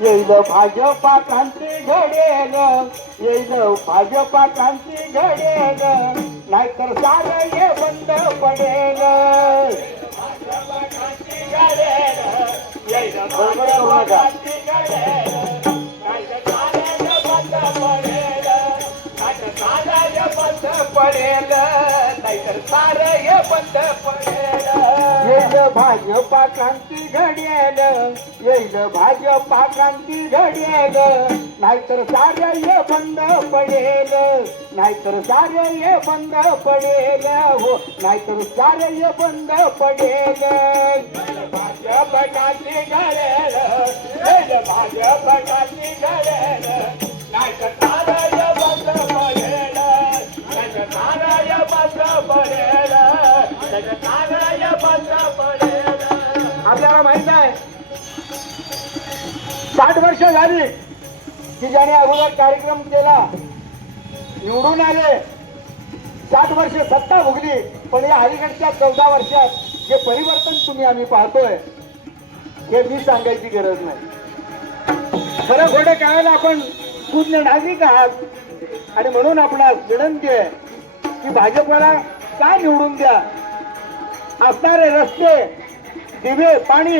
येईल भाजपा क्रांती घडेल, येईल भाजपा क्रांती घडेल, नाहीतर सारं हे बंद पडेल. भाजपा क्रांती घडेल, येईल भाजपा क्रांती घडेल, नाहीतर सारं हे बंद पडेल, नाहीतर सारं हे बंद पडेल, नाहीतर सारं हे बंद पडेल. येईल भाजपा क्रांती घडेल, येईल भाजपा क्रांती घडेल, नाहीतर सारं हे बंद पडेल, नाहीतर सारं हे बंद पडेल, हो नाहीतर सारं हे बंद पडेल. भाजपा क्रांती घडेल, येईल भाजपा क्रांती घडेल, नाहीतर सारं हे बंद पडेल, नाहीतर सारं हे बंद पडेल, नाहीतर सारं हे बंद पडेल. आपल्याला माहित आहे 60 वर्ष झाली की ज्याने अगोदर कार्यक्रम केला, निवडून आले, 60 वर्ष सत्ता भोगली, पण या अलीकडच्या 14 वर्षात जे परिवर्तन तुम्ही आम्ही पाहतोय हे मी सांगायची गरज नाही. खरं खोटं कळायला आपण पूर्ण नागरिक आहात आणि म्हणून आपणास विनंती आहे की भाजपला का निवडून द्या. असणारे रस्ते, दिवे, पाणी,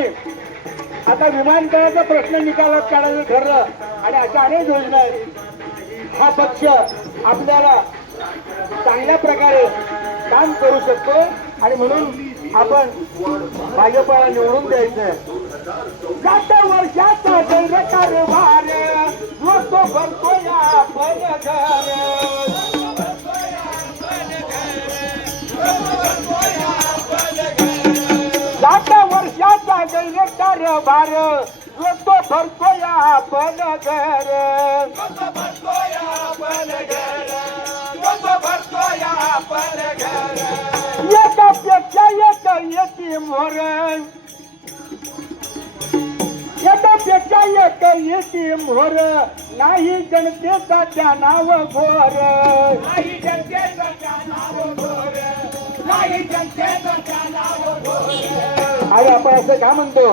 आता विमानतळाचा प्रश्न निकालात काढायचं ठरलं आणि अशा अनेक योजना आहेत. हा पक्ष आपल्याला चांगल्या प्रकारे काम करू शकतो आणि म्हणून आपण भाजपला निवडून द्यायचंय. 7 वर्षाचा कारभार तो भरतो या घर, 7 वर्षाचा कारभार तो भरतो या आपण घर, एकापेक्षा एक येते मोर, एकापेक्षा एक येते मोर, नाही जनतेचा त्या नाव घोर, नाही जनतेचा त्या नाव घोर, नाही जनतेचा त्या नाव घोर. आणि आपण असं का म्हणतो,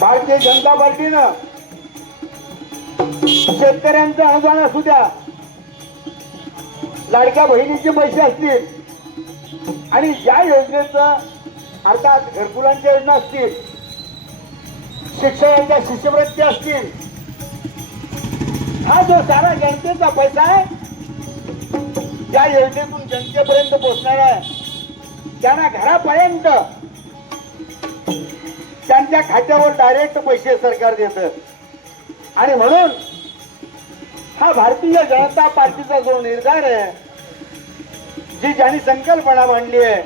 भारतीय जनता पार्टीनं शेतकऱ्यांचं अनुदान असू द्या, लाडक्या बहिणीचे पैसे असतील आणि ज्या योजनेचं अर्थात घरकुलांच्या योजना असतील, शिक्षकांच्या शिष्यवृत्ती असतील, हा जो सारा जनतेचा पैसा आहे ज्या योजनेतून जनतेपर्यंत पोहोचणार आहे त्यांना घरापर्यंत त्यांच्या खात्यावर डायरेक्ट पैसे सरकार देतं. आणि म्हणून हा भारतीय जनता पार्टीचा जो निर्धार आहे, जी ज्यांनी संकल्पना मांडली आहे,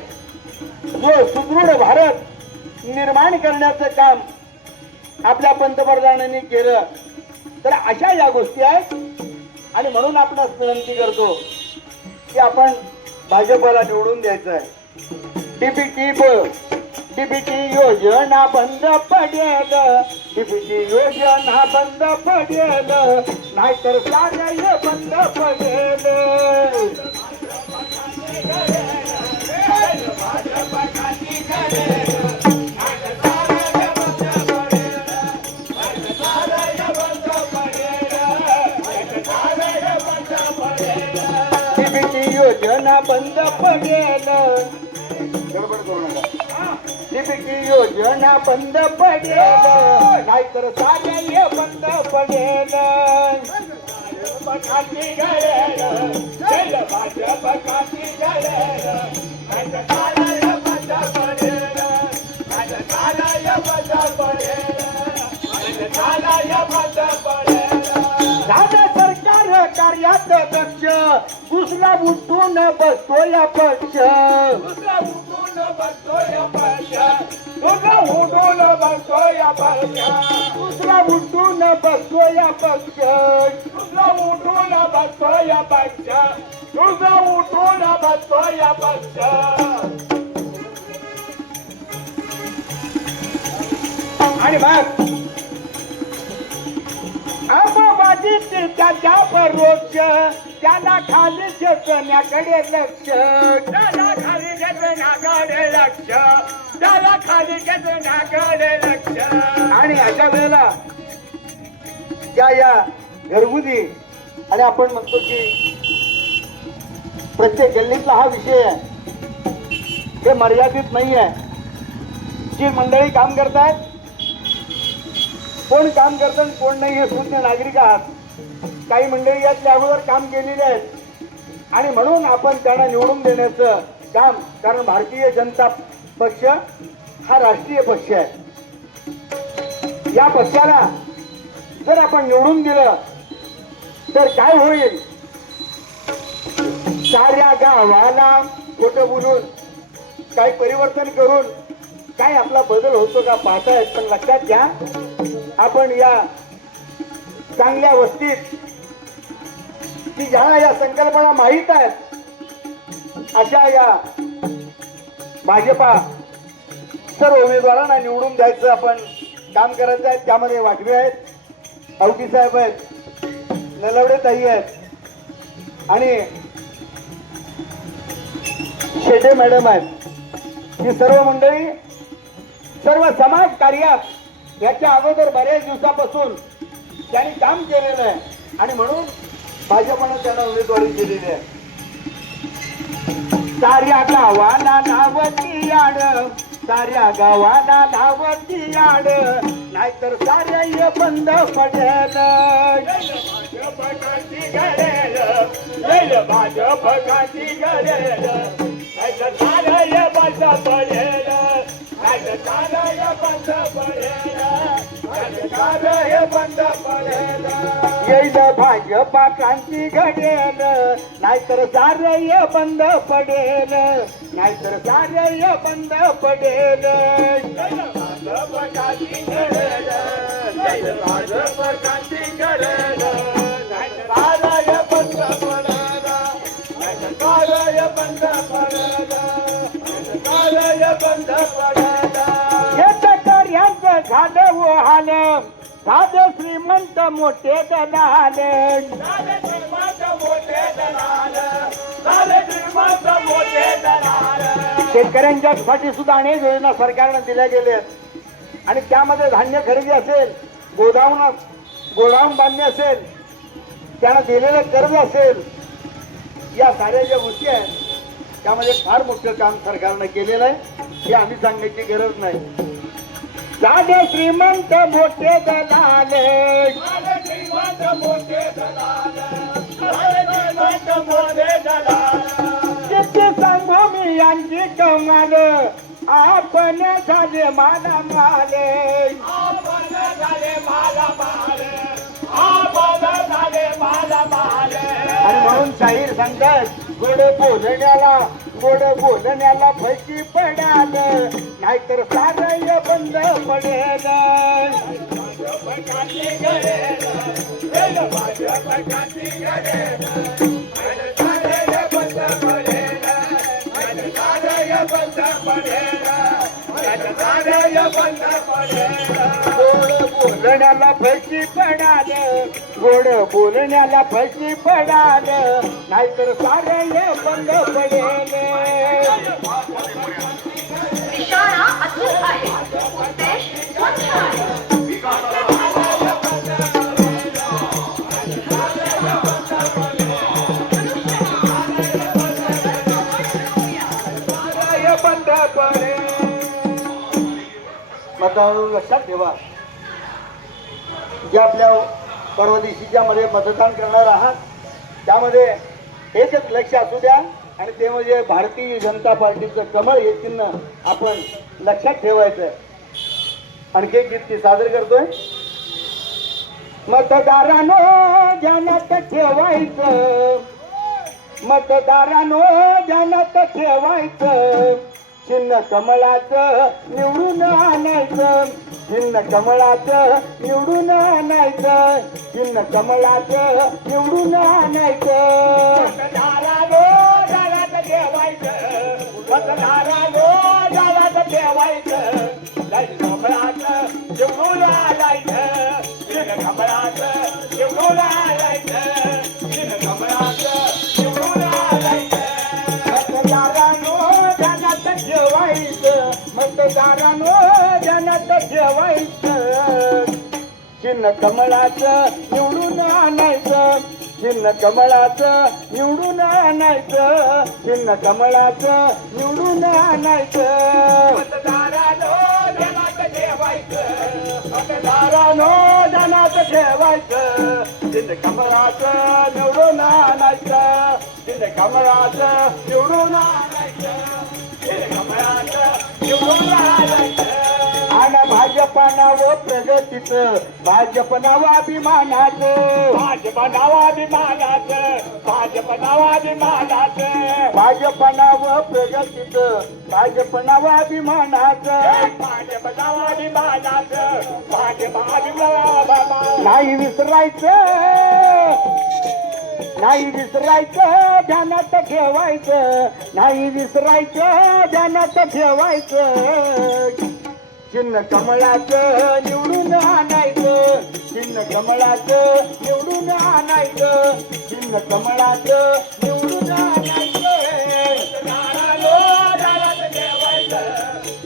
जो सुदृढ भारत निर्माण करण्याचं काम आपल्या पंतप्रधानांनी केलं, तर अशा या गोष्टी आहेत. आणि म्हणून आपण विनंती करतो की आपण भाजपला निवडून द्यायचं आहे. डीबीटी योजना बंद पडेल, डीबीटी योजना बंद पडेल, नाहीतर सारं बंद पडेल. डीबीटी योजना बंद पडेल, गडबड करू नका. डीबीटी योजना बंद पडेल, नाहीतर सारं बंद पडेल. खाती घडेल, भाजप खाती घडेल, नाहीतर सारं बंद पडेल, नाहीतर सारं बंद पडेल, नाहीतर सारं बंद पडेल. झालं सरकार कार्यात दक्ष, दुसरा उठून बसतोय पक्ष, दुसरा उठून बसतोय पक्ष, दुसरा उठून बसतोय पक्ष, दुसरा उठून बसतोय पक्ष, दुसरा उठून बसतोय पक्ष, दुसरा उठून बसतोय पक्ष. आणि मग अपवादित त्याच्या परोक्ष, त्याला खाली खेचण्याकडे लक्ष, त्याला खाली खेचण्याकडे लक्ष, त्याला खाली खेचण्याकडे लक्ष. आणि ज्या या घरगुती आणि आपण म्हणतो की प्रत्येक गल्लीतला हा विषय आहे, हे मर्यादित नाही आहे. जी मंडळी काम करतायत, कोण काम करतं आणि कोण नाही हे सुज्ञ नागरिक आहात. काही मंडळी यातल्या अगोदर काम केलेले आहेत आणि म्हणून आपण त्यांना निवडून देण्याचं काम, कारण भारतीय जनता पक्ष हा राष्ट्रीय पक्ष आहे. या पक्षाला जर आपण निवडून दिलं तर काय होईल? साऱ्या गावाला खोटं बोलून काही परिवर्तन करून काय आपला बदल होतो का पाहतायत. पण लक्षात घ्या, आपण या चांगल्या वस्तीत की ज्यांना या संकल्पना माहीत आहेत अशा या भाजपा सर्व उमेदवारांना निवडून द्यायचं आपण काम करायचं आहे. त्यामध्ये वाटवे आहेत, अवटी साहेब आहेत, नलवडे ताई आहेत आणि शेटे मॅडम आहेत. ही सर्व मंडळी सर्व समाज कार्यात याच्या अगोदर बऱ्याच दिवसापासून त्यांनी काम केलेलं आहे आणि म्हणून भाजपनं त्यांना उमेदवारी दिलेली आहे. साऱ्या गावाला नावती आड, साऱ्या गावाला नावती आड, नाहीतर साऱ्या बंद पडेल. भाजपकाची घडेल, भाजपकाची घडेल, नाहीतर साऱ्या बंद पडेल, नाहीतर साऱ्या बंद पडेल, नाहीतर साऱ्या बंद पडेल. येईल भाजपा क्रांती घडेल, नाहीतर सारय बंद पडेल, नाहीतर सारय बंद पडेल. भाजप क्रांती घडेल, भाजप क्रांती घडेल, नाहीतर सारय बंद पडेल, नाहीतर सारय बंद पडेल, नाहीतर सारय बंद पडेल. हे तक्राऱ्यांचं झालं वो हाल, साधे श्रीमंत मोठे दलाल, साधे श्रीमंत मोठे दलाल, साधे श्रीमंत मोठे दलाल. शेतकऱ्यांच्या साठी सुद्धा अनेक योजना सरकारने दिल्या गेल्या आणि त्यामध्ये धान्य खरेदी असेल, गोडाऊन बांधणे असेल, त्यांना दिलेलं कर्ज असेल, या साऱ्या ज्या गोष्टी आहेत त्यामध्ये फार मोठं काम सरकारने केलेलं आहे. हे आम्ही सांगण्याची गरज नाही. साधे श्रीमंत मोठे दलाल, साधे श्रीमंत मोठे दलाल, साधे श्रीमंत मोठे दलाल. किती सांगू मी यांची कमाल, आपण झाले माला माल, आपण झाले माला माल, आपण झाले माला माल. आणि म्हणून शाहीर सांगतात, गोड बोलण्याला फैकी पडाल, नाहीतर सारय बंद पडेल. भाजपकाची घडेल, भाजपकाची घडेल, सारय बंद पडेल, सारय बंद पडेल, सारय बंद पडेल. गोड बोलण्याला फैकी पडाल, गोड बोलण्याला फैकी पडाल, नाहीतर सारय बंद पडेल. इशारा अचूक आहे, उद्देश स्वच्छ आहे. मतदान लक्षात ठेवा, जे आपल्या परवा दिवशीच्या मध्ये मतदान करणार आहात त्यामध्ये एकच लक्ष असू द्या आणि ते म्हणजे भारतीय जनता पार्टीचं कमळ हे चिन्ह आपण लक्षात ठेवायचं. आणखी एक गीत सादर करतोय. मतदारांनो ध्यानात ठेवायचं, मतदारांनो ध्यानात ठेवायचं, चिन्ह कमळाचं निवडून आणायचं, चिन्ह कमळाचं निवडून आणायचं, चिन्ह कमळाचं निवडून आणायचं. मतदारांनो ध्यानात ठेवायचं, मतदारांनो ध्यानात ठेवायचं, कमळाचं निवडून आणायचं, चिन्ह कमळाचं निवडून आणायचं, चिन्ह कमळाचं निवडून आणायचं. मतदारांनो ध्यानात ठेवायचं, मतदारांनो ध्यानात ठेवायचं. चिन्ह कमळाचं निवडून आणायचं, चिन्ह कमळाचं निवडून आणायचं, चिन्ह कमळाचं निवडून आणायचं. मतदारानो ध्यानात ठेवायचं, मतदारानो ध्यानात ठेवायचं, चिन्ह कमळाचं निवडून आणायचं, चिन्ह कमळाचं निवडून आणायचं, चिन्ह कमळाचं निवडून आणायचं. आणि भाजप नाव प्रगतीचं, भाजप नाव अभिमानाचं, भाजप नाव अभिमानाचं, भाजप नाव अभिमानाचं, भाजप नाव प्रगतीचं, भाजप नाव अभिमानाचं, भाजप नाव अभिमानाचं, भाजप अभिमानाचं. नाही विसरायचं, नाही विसरायचं, ध्यानात ठेवायचं, नाही विसरायचं, ध्यानात ठेवायचं. चिन्ह कमळाचं निवडून आणायचं, चिन्ह कमळाचं निवडून आणायचं, चिन्ह कमळाचं निवडून आणायचं. मतदारानो ध्यानात ठेवायचं,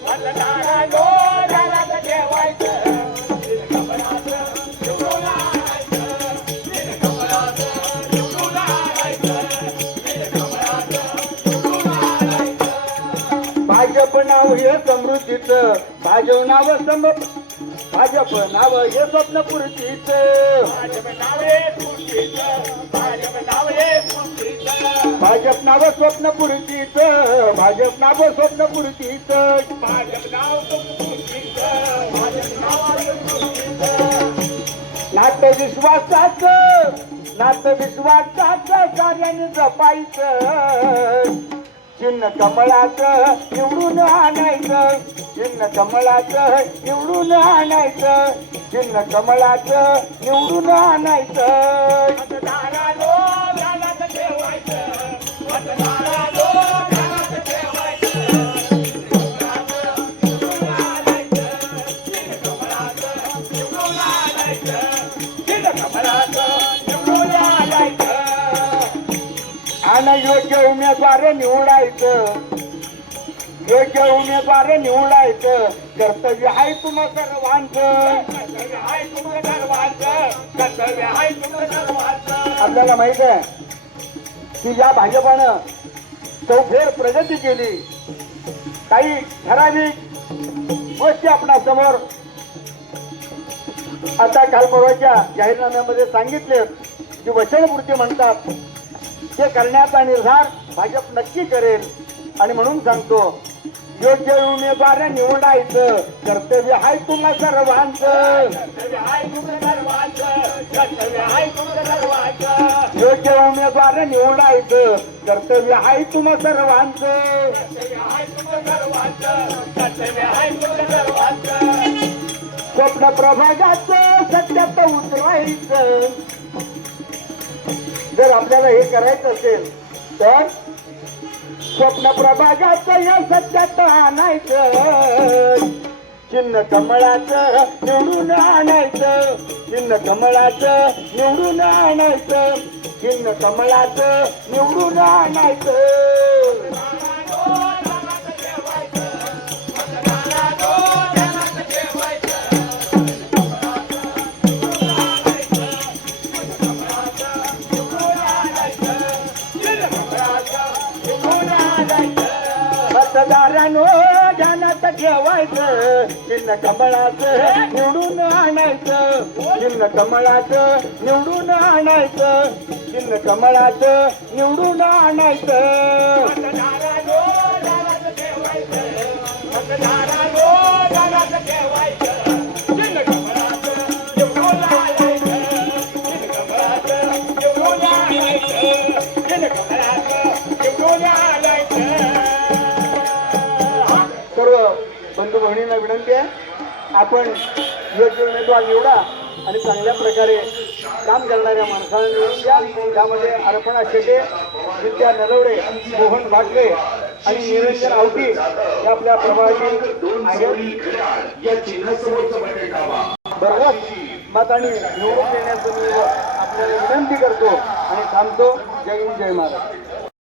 मतदारानो ध्यानात ठेवायचं, चिन्ह कमळाचं निवडून आणायचं, चिन्ह कमळाचं निवडून आणायचं, चिन्ह कमळाचं निवडून आणायचं. भाजप नाव हे समृद्धीचं, भाजप नाव भाजप नाव हे स्वप्नपूर्तीचं, भाजप नाव हे स्फूर्तीचं, भाजप नाव हे स्फूर्तीचं, भाजप नाव स्वप्नपूर्तीचं, भाजप नाव स्वप्नपूर्तीचं, भाजप नाव स्वप्नपूर्तीचं, भाजप नाव स्फूर्तीचं. नातं विश्वासाचं, नातं विश्वासाचं कार्याने जपायचं, चिन्ह कमळाचं निवडून आणायचं, चिन्ह कमळाचं निवडून आणायचं, चिन्ह कमळाचं निवडून आणायचं. मतदारानो ध्यानात ठेवायचं, मतदारानो ध्यानात ठेवायचं, निवडून आणायचं, चिन्ह कमळाचं निवडून आणायचं, चिन्ह कमळाचं निवडून आणायचं. आणि योग्य उमेदवार निवडायचं, योग्य उमेदवार निवडायचं, कर्तव्य आहे तुम्हा सर्वांचं, कर्तव्य आहे तुम्हा सर्वांचं, कर्तव्य आहे तुम्हा सर्वांचं. आपल्याला माहित आहे की या भाजपानं चौफेर प्रगती केली, काही ठराविक गोष्टी आपणा समोर आता काल परवाच्या जाहीरनाम्यामध्ये सांगितले, जी वचनपूर्ती म्हणतात ते करण्याचा निर्धार भाजप नक्की करेल. आणि म्हणून सांगतो, योग्य उमेदवार निवडायचं, कर्तव्य आहे तुम्हा सर्वांचं, कर्तव्य आहे तुम्हा सर्वांचं, कर्तव्य आहे तुम्हा सर्वांचं. योग्य उमेदवार निवडायचं, कर्तव्य आहे तुम्हा सर्वांचं, कर्तव्य आहे तुम्हा सर्वांचं, कर्तव्य आहे तुम्हा सर्वांचं. स्वप्न प्रभागाचं सत्यात उतरायचं. जर आपल्याला हे करायचं असेल तर स्वप्न प्रभागाचं या सत्यात आणायचं, चिन्ह कमळाचं निवडून आणायचं, चिन्ह कमळाचं निवडून आणायचं, चिन्ह कमळाचं निवडून आणायचं. मतदारानो ध्यानात ठेवायचं, चिन्ह कमळाचं निवडून आणायचं, चिन्ह कमळाचं निवडून आणायचं, चिन्ह कमळाचं निवडून आणायचं. मतदारानो ध्यानात ठेवायचं, मतदारानो ध्यानात ठेवायचं, चिन्ह कमळाचं निवडून आणायचं, चिन्ह कमळाचं निवडून आणायचं, चिन्ह कमळाचं निवडून आणायचं. सर्व बंधू भगिनींना विनंती आहे, आपण योग्य उमेदवार निवडा आणि चांगल्या प्रकारे काम करणाऱ्या माणसाला निवडून द्या. त्यामध्ये अर्पणा शेटे, विद्या नलवडे, मोहन भाटले आणि निरंजन आवटी या आपल्या प्रभागातील भरघोस मतांनी निवडून देण्याचं मी आपल्याला विनंती करतो आणि थांबतो. जय हिंद, जय महाराज.